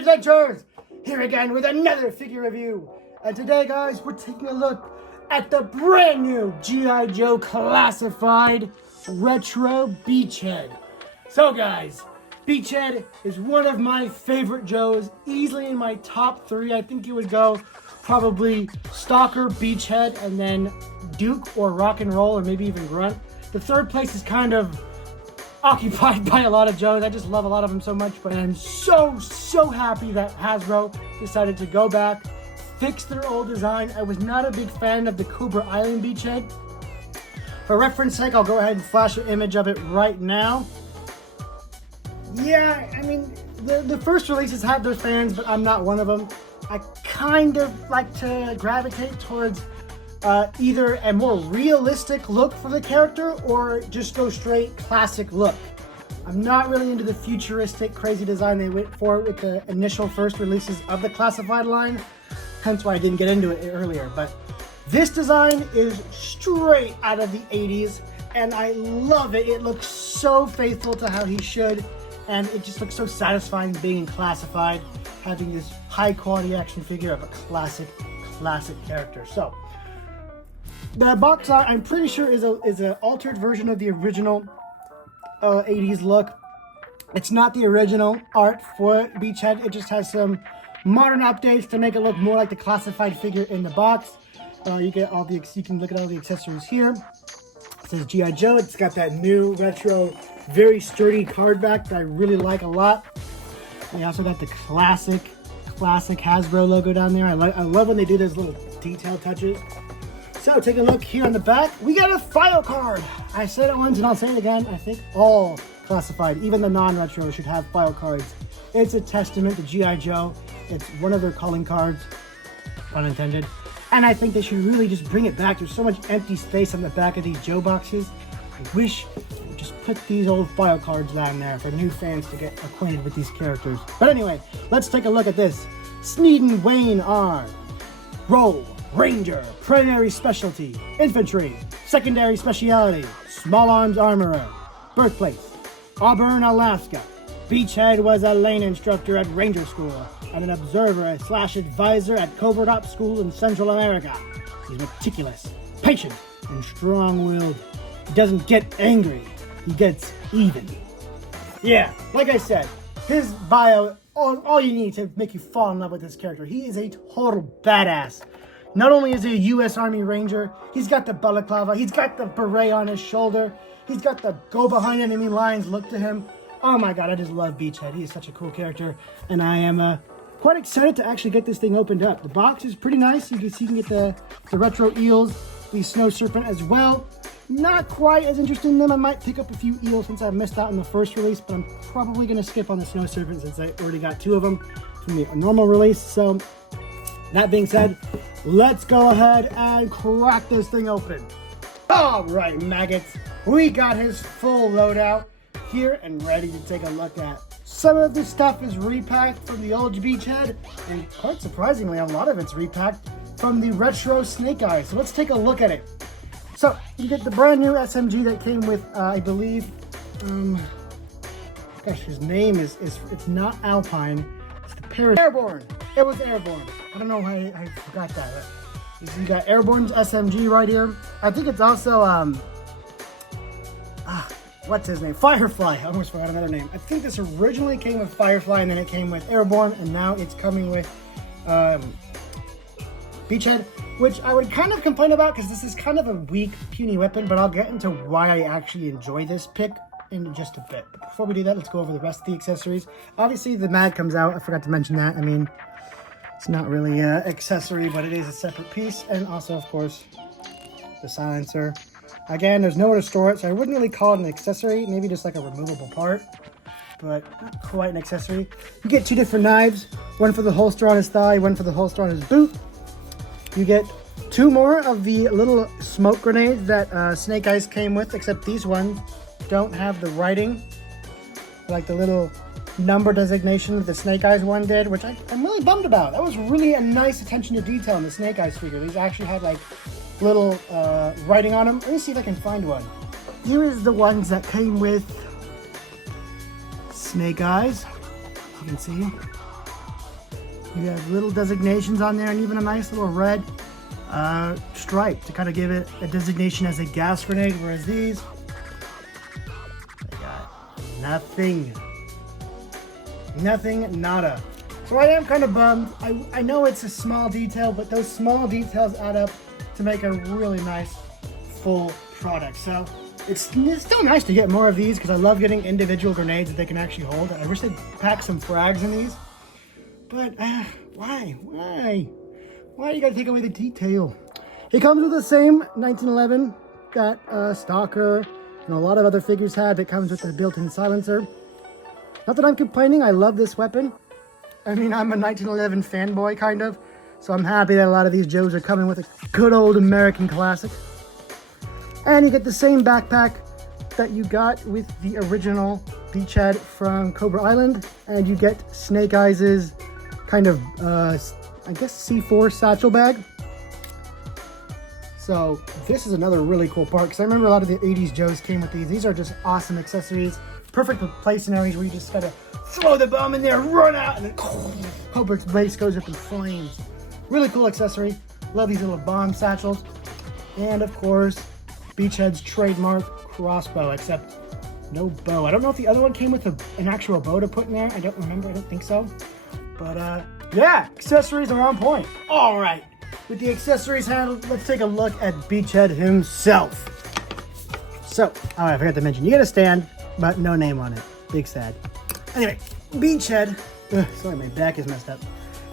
Adventurers! Here again with another figure review. And today, guys, we're taking a look at the brand new G.I. Joe Classified Retro Beachhead. So, guys, Beachhead is one of my favorite Joes, easily in my top 3. I think it would go probably Stalker, Beachhead, and then Duke or Rock and Roll, or maybe even Grunt. The third place is kind of occupied by a lot of Joes. I just love a lot of them so much, but I'm so happy that Hasbro decided to go back, fix their old design. I was not a big fan of the Cobra Island Beachhead. For reference sake, I'll go ahead and flash an image of it right now. Yeah, I mean, the first releases had their fans, but I'm not one of them. I kind of like to gravitate towards either a more realistic look for the character or just go straight classic look. I'm not really into the futuristic crazy design they went for with the initial first releases of the classified line, hence why I didn't get into it earlier. But this design is straight out of the 80s and I love it. It looks so faithful to how he should, and it just looks so satisfying being classified, having this high quality action figure of a classic character. So the box art, I'm pretty sure, is an altered version of the original 80s look. It's not the original art for Beachhead. It just has some modern updates to make it look more like the classified figure in the box. You can look at all the accessories here. It says G.I. Joe. It's got that new retro, very sturdy card back that I really like a lot. We also got the classic Hasbro logo down there. I love when they do those little detail touches. So, take a look here on the back. We got a file card. I said it once and I'll say it again. I think all classified, even the non-retro, should have file cards. It's a testament to G.I. Joe. It's one of their calling cards, pun intended. And I think they should really just bring it back. There's so much empty space on the back of these Joe boxes. I wish they would just put these old file cards down there for new fans to get acquainted with these characters. But anyway, let's take a look at this. Sneeden Wayne Arm. Roll. Ranger, primary specialty, infantry, secondary specialty, small arms armorer. Birthplace, Auburn, Alaska. Beachhead was a lane instructor at Ranger School and an observer / advisor at Covert Ops School in Central America. He's meticulous, patient, and strong-willed. He doesn't get angry, he gets even. Yeah, like I said, his bio, all you need to make you fall in love with this character. He is a total badass. Not only is he a U.S. Army Ranger, he's got the balaclava, he's got the beret on his shoulder, he's got the go behind enemy lines look to him. Oh my god, I just love Beachhead. He is such a cool character, and I am quite excited to actually get this thing opened up. The box is pretty nice. You can get the retro eels, the snow serpent as well. Not quite as interested in them. I might pick up a few eels since I missed out on the first release, but I'm probably going to skip on the snow serpent since I already got 2 of them from the normal release. So that being said, let's go ahead and crack this thing open. All right, maggots, we got his full loadout here and ready to take a look at. Some of this stuff is repacked from the old Beachhead, and quite surprisingly, a lot of it's repacked from the retro Snake Eyes. So let's take a look at it. So you get the brand new SMG that came with, I believe, gosh, his name is it's not Alpine, it's the Airborne. It was Airborne. I don't know why I forgot that. You got Airborne's SMG right here. I think it's also, what's his name? Firefly. I almost forgot another name. I think this originally came with Firefly and then it came with Airborne, and now it's coming with Beachhead, which I would kind of complain about because this is kind of a weak, puny weapon, but I'll get into why I actually enjoy this pick in just a bit. But before we do that, let's go over the rest of the accessories. Obviously, the mag comes out. I forgot to mention that. I mean, it's not really an accessory, but it is a separate piece. And also, of course, the silencer. Again, there's nowhere to store it, so I wouldn't really call it an accessory. Maybe just like a removable part, but not quite an accessory. You get 2 different knives. One for the holster on his thigh, one for the holster on his boot. You get 2 more of the little smoke grenades that Snake Eyes came with, except these ones don't have the writing, like the little number designation that the Snake Eyes one did, which I'm really bummed about. That was really a nice attention to detail in the Snake Eyes figure. These actually had like little writing on them. Let me see if I can find one. Here is the ones that came with Snake Eyes. You can see You have little designations on there and even a nice little red stripe to kind of give it a designation as a gas grenade, whereas these, they got nothing. Nothing, nada. So I am kind of bummed. I know it's a small detail, but those small details add up to make a really nice full product. So it's still nice to get more of these because I love getting individual grenades that they can actually hold. I wish they'd pack some frags in these. But why? Why you gotta take away the detail? It comes with the same 1911 that Stalker and a lot of other figures had. It comes with a built-in silencer. Not that I'm complaining, I love this weapon. I mean, I'm a 1911 fanboy, kind of. So I'm happy that a lot of these Joes are coming with a good old American classic. And you get the same backpack that you got with the original Beachhead from Cobra Island. And you get Snake Eyes' kind of, I guess, C4 satchel bag. So this is another really cool part because I remember a lot of the 80s Joes came with these. These are just awesome accessories. Perfect with play scenarios where you just gotta throw the bomb in there, run out, and then Cobra's base goes up in flames. Really cool accessory. Love these little bomb satchels. And of course, Beachhead's trademark crossbow, except no bow. I don't know if the other one came with an actual bow to put in there. I don't remember. I don't think so. But yeah, accessories are on point. All right, with the accessories handled, let's take a look at Beachhead himself. So, oh, I forgot to mention, you get a stand, but no name on it. Big sad. Anyway, Beachhead. Sorry, my back is messed up.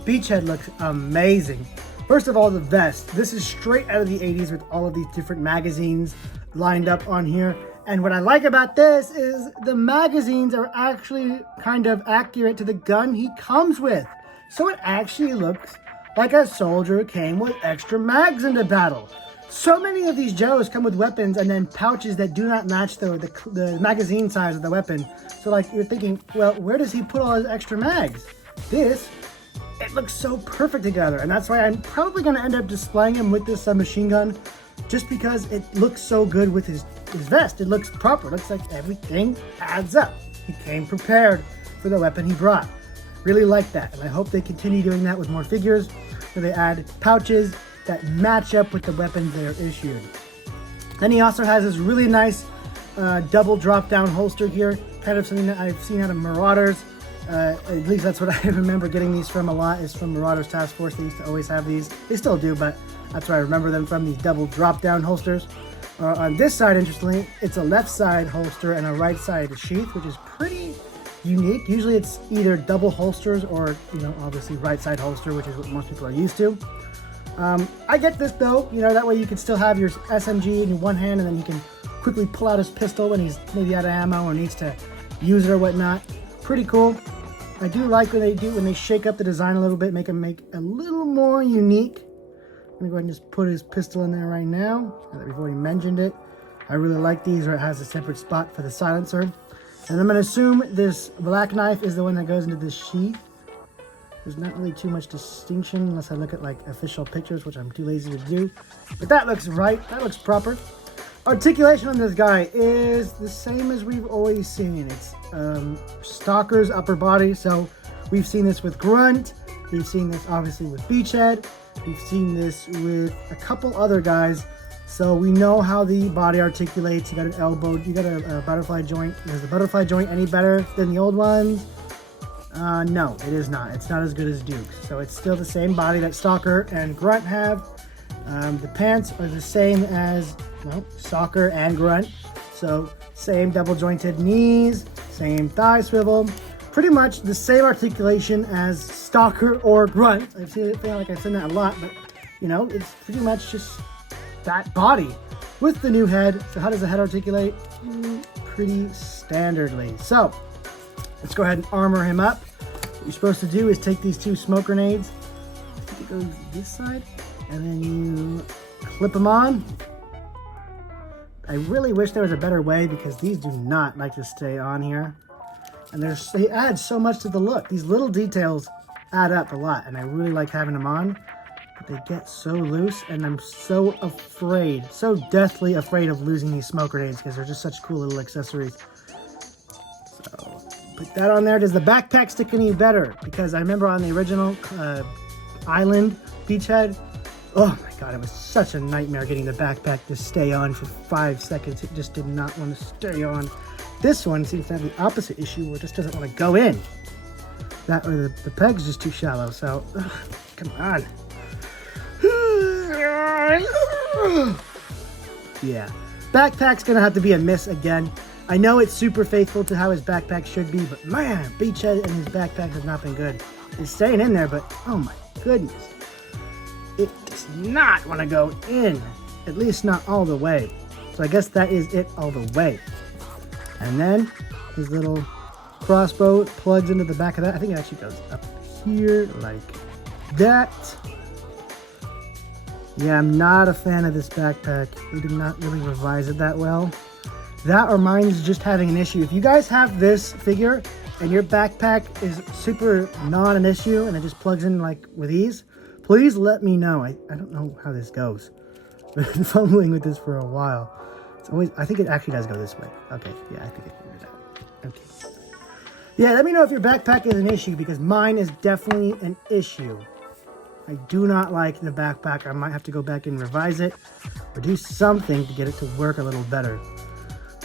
Beachhead looks amazing. First of all, the vest. This is straight out of the 80s with all of these different magazines lined up on here. And what I like about this is the magazines are actually kind of accurate to the gun he comes with. So it actually looks like a soldier came with extra mags into battle. So many of these Joes come with weapons and then pouches that do not match the magazine size of the weapon. So like you're thinking, well, where does he put all his extra mags? This, it looks so perfect together. And that's why I'm probably going to end up displaying him with this submachine gun just because it looks so good with his vest. It looks proper. It looks like everything adds up. He came prepared for the weapon he brought. Really like that. And I hope they continue doing that with more figures where they add pouches that match up with the weapons they are issued. Then he also has this really nice double drop down holster here, kind of something that I've seen out of Marauders. At least that's what I remember getting these from a lot, is from Marauders Task Force. They used to always have these. They still do, but that's where I remember them from, these double drop down holsters. On this side, interestingly, it's a left side holster and a right side sheath, which is pretty unique. Usually it's either double holsters or, you know, obviously right side holster, which is what most people are used to. I get this though, you know, that way you can still have your SMG in your one hand and then you can quickly pull out his pistol when he's maybe out of ammo or needs to use it or whatnot. Pretty cool. I do like when they shake up the design a little bit, make him a little more unique. I'm gonna go ahead and just put his pistol in there right now we've already mentioned it. I really like these where it has a separate spot for the silencer. And I'm gonna assume this black knife is the one that goes into this sheath. There's not really too much distinction unless I look at like official pictures, which I'm too lazy to do. But that looks right, that looks proper. Articulation on this guy is the same as we've always seen. It's Stalker's upper body. So we've seen this with Grunt. We've seen this obviously with Beachhead. We've seen this with a couple other guys. So we know how the body articulates. You got an elbow, you got a butterfly joint. Is the butterfly joint any better than the old ones? No, it is not. It's not as good as Duke's. So it's still the same body that Stalker and Grunt have. The pants are the same as, well, Stalker and Grunt. So same double jointed knees, same thigh swivel. Pretty much the same articulation as Stalker or Grunt. I feel like I've said that a lot, but you know, it's pretty much just that body with the new head. So how does the head articulate? Pretty standardly. So let's go ahead and armor him up. What you're supposed to do is take these two smoke grenades. I think it goes this side, and then you clip them on. I really wish there was a better way because these do not like to stay on here. And they add so much to the look. These little details add up a lot, and I really like having them on. But they get so loose, and I'm so afraid, so deathly afraid of losing these smoke grenades because they're just such cool little accessories. So Put that on there. Does the backpack stick any better? Because I remember on the original Island Beachhead, oh my god, it was such a nightmare getting the backpack to stay on for 5 seconds. It just did not want to stay on. This one seems to have the opposite issue where it just doesn't want to go in. That or the peg's just too shallow, so come on. Yeah, backpack's gonna have to be a miss again. I know it's super faithful to how his backpack should be, but man, Beachhead and his backpack has not been good. It's staying in there, but oh my goodness. It does not want to go in, at least not all the way. So I guess that is it all the way. And then his little crossbow plugs into the back of that. I think it actually goes up here like that. Yeah, I'm not a fan of this backpack. They did not really revise it that well. That or mine's just having an issue. If you guys have this figure and your backpack is super not an issue and it just plugs in like with ease, please let me know. I don't know how this goes. I've been fumbling with this for a while. It's always, I think it actually does go this way. Okay, yeah, I think I figured it out. Okay. Yeah, let me know if your backpack is an issue because mine is definitely an issue. I do not like the backpack. I might have to go back and revise it or do something to get it to work a little better.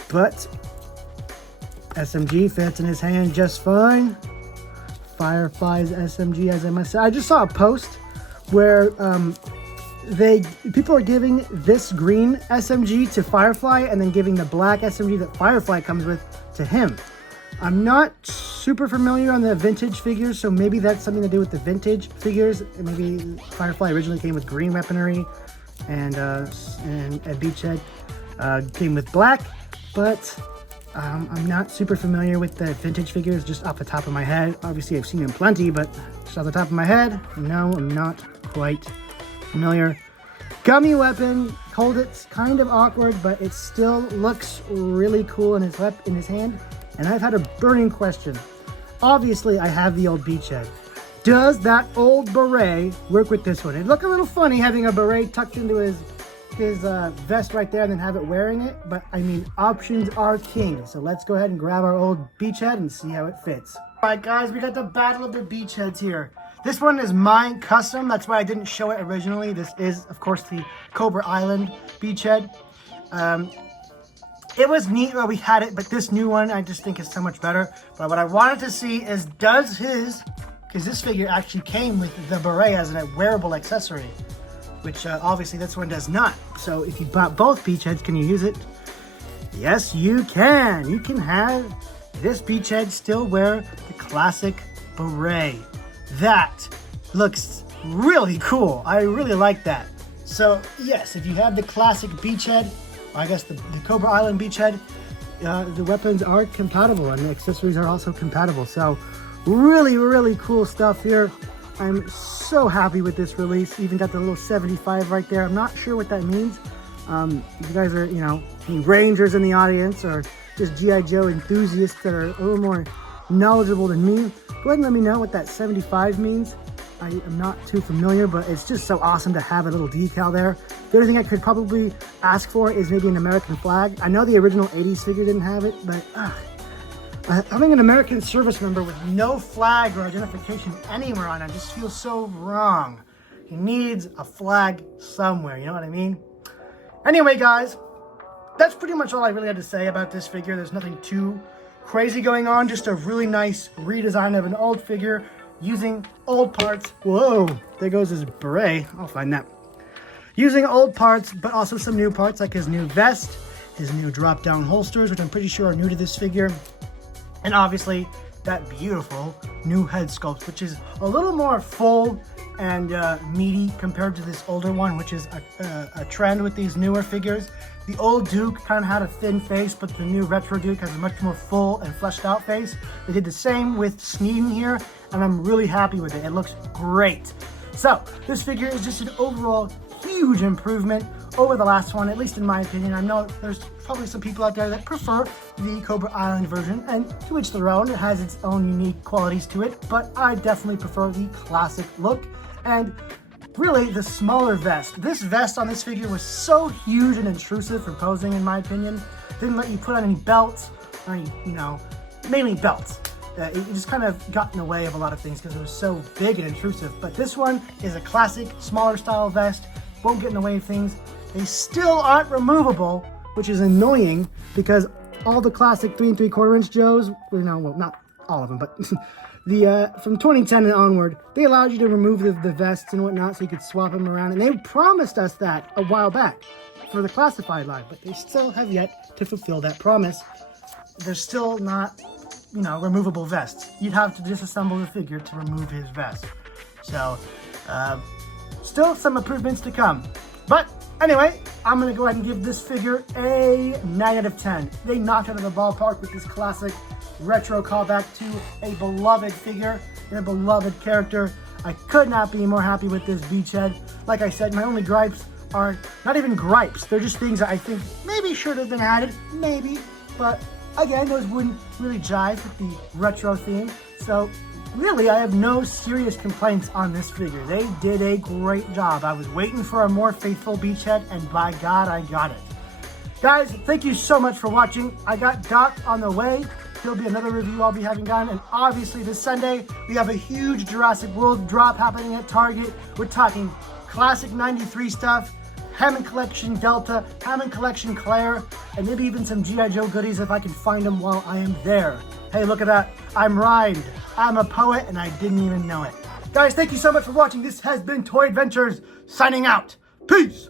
But SMG fits in his hand just fine. Firefly's SMG, as I must say. I just saw a post where people are giving this green SMG to Firefly and then giving the black SMG that Firefly comes with to him. I'm not super familiar on the vintage figures, so maybe that's something to do with the vintage figures. Maybe Firefly originally came with green weaponry and Beachhead came with black. But I'm not super familiar with the vintage figures just off the top of my head. Obviously, I've seen them plenty, but just off the top of my head, no, I'm not quite familiar. Gummy weapon, hold it's kind of awkward, but it still looks really cool in his hand. And I've had a burning question. Obviously, I have the old Beachhead. Does that old beret work with this one? It'd look a little funny having a beret tucked into his vest right there and then have it wearing it, but I mean, options are king. So let's go ahead and grab our old Beachhead and see how it fits. All right guys, we got the battle of the Beachheads here. This one is mine custom, that's why I didn't show it originally. This is of course the Cobra Island Beachhead. It was neat while we had it, but this new one I just think is so much better. But what I wanted to see is because this figure actually came with the beret as a wearable accessory, which obviously this one does not. So if you bought both Beachheads, can you use it? Yes, you can. You can have this Beachhead still wear the classic beret. That looks really cool. I really like that. So yes, if you have the classic Beachhead, I guess the Cobra Island Beachhead, the weapons are compatible and the accessories are also compatible. So really, really cool stuff here. I'm so happy with this release. Even got the little 75 right there. I'm not sure what that means. If you guys are, any Rangers in the audience or just G.I. Joe enthusiasts that are a little more knowledgeable than me, go ahead and let me know what that 75 means. I am not too familiar, but it's just so awesome to have a little decal there. The other thing I could probably ask for is maybe an American flag. I know the original 80s figure didn't have it, but having an American service member with no flag or identification anywhere on it just feels so wrong. He needs a flag somewhere, you know what I mean? Anyway, guys, that's pretty much all I really had to say about this figure. There's nothing too crazy going on, just a really nice redesign of an old figure using old parts. Whoa, there goes his beret. I'll find that. Using old parts, but also some new parts like his new vest, his new drop-down holsters, which I'm pretty sure are new to this figure. And obviously, that beautiful new head sculpt, which is a little more full and meaty compared to this older one, which is a trend with these newer figures. The old Duke kind of had a thin face, but the new Retro Duke has a much more full and fleshed out face. They did the same with Sneeden here, and I'm really happy with it. It looks great. So, this figure is just an overall huge improvement over the last one, at least in my opinion. I know there's probably some people out there that prefer the Cobra Island version, and to each their own. It has its own unique qualities to it, but I definitely prefer the classic look. And really, the smaller vest. This vest on this figure was so huge and intrusive for posing, in my opinion. Didn't let you put on any belts, or any, mainly belts. it just kind of got in the way of a lot of things because it was so big and intrusive. But this one is a classic, smaller style vest, won't get in the way of things. They still aren't removable, which is annoying because all the classic 3 3/4 inch Joes, well, not all of them, but from 2010 and onward, they allowed you to remove the vests and whatnot so you could swap them around. And they promised us that a while back for the classified line, but they still have yet to fulfill that promise. They're still not, removable vests. You'd have to disassemble the figure to remove his vest. So, still some improvements to come. But anyway, I'm going to go ahead and give this figure a 9 out of 10. They knocked out of the ballpark with this classic retro callback to a beloved figure and a beloved character. I could not be more happy with this Beachhead. Like I said, my only gripes are not even gripes. They're just things that I think maybe should have been added, maybe. But again, those wouldn't really jive with the retro theme. So really, I have no serious complaints on this figure. They did a great job. I was waiting for a more faithful Beachhead, and by God, I got it. Guys, thank you so much for watching. I got Doc on the way. There'll be another review I'll be having done, and obviously this Sunday, we have a huge Jurassic World drop happening at Target. We're talking classic 93 stuff, Hammond Collection Delta, Hammond Collection Claire, and maybe even some G.I. Joe goodies if I can find them while I am there. Hey, look at that. I'm rhymed. I'm a poet, and I didn't even know it. Guys, thank you so much for watching. This has been Toy Adventures, signing out. Peace!